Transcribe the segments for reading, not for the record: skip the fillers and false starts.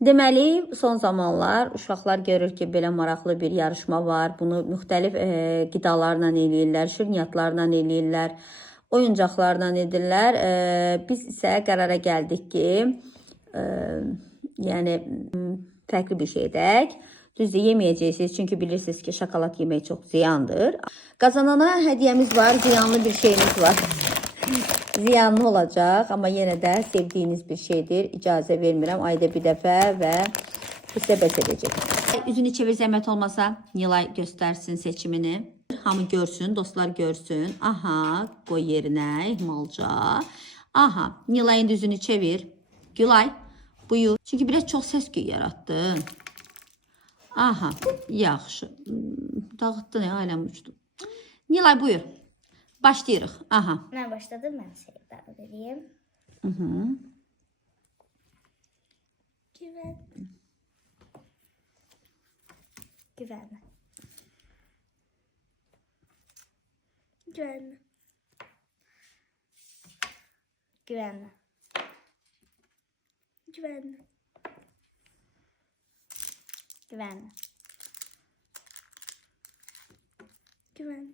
Deməli, son zamanlar uşaqlar görür ki, belə maraqlı bir yarışma var. Bunu müxtəlif qidalarla eləyirlər, şirniyyatlarla eləyirlər, oyuncaqlarla edirlər. Biz isə qərara gəldik ki, yəni fərqli bir şey edək. Düzdür, yeməyəcəksiniz, çünki bilirsiniz ki, şokolad yemək çox ziyandır. Qazanana hədiyyəmiz var, ziyanlı bir şeyimiz var. Ziyanlı olacaq, amma yenə də sevdiyiniz bir şeydir. İcazə vermirəm, ayda bir dəfə və bu sizə bəs edəcək. Üzünü çevir, zəhmət olmasa Nilay göstərsin seçimini. Hamı görsün, dostlar görsün. Aha, qoy yerinə, ihmalca. Aha, Nilayın üzünü çevir. Gülay, buyur. Çünki biraz çox səs-küy yaratdın. Aha, yaxşı. Dağıtdın, ailəm uçdu. Nilay, buyur. Başlayırıq. Aha. Mən başladım, mən seyirlər vereyim. Güvən. Güvən. Güvən. Güvən. Güvən. Güvən. Güvən.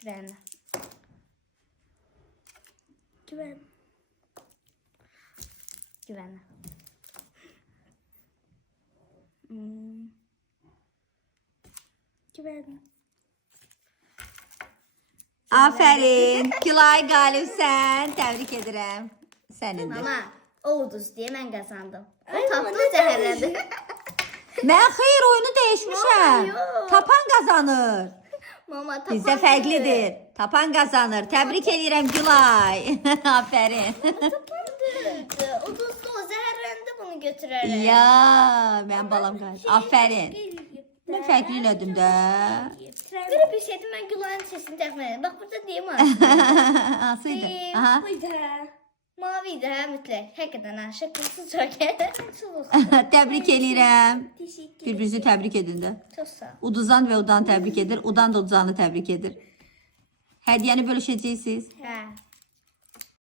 Güven. Güven. Güven. Güven. Aferin. Gülay qalibsən. Təbrik edirəm. Sənindir. Mama, o uduz diye ben kazandım. O tatlı zehirledi. Mən xeyr oyunu dəyişmişəm. Yox. Tapan qazanır. Mama tapan Bizdə fərqlidir. Tapan qazanır. Təbrik edirəm Gülay. Aferin. Uduzdu, o zehirlendi, bunu götürerek. Ya, mən balam qalib. Aferin. Mən fərqli elədim də. Böyle bir şeydi, ben Gülay'ın sesini takmadım. Bak burada değil mi? Hansıydı? Aha. Buydu. Maviydi ha mütləq. Həqiqətən ha, şəkilsiz çok. Təbrik edirəm. Teşekkür. Bir-birinizi təbrik edin də. Çok sağ ol. Uduzan və Udan təbrik edir. Udan da Uduzanı təbrik edir. Hədiyyəni bölüşəcəksiniz. Hə.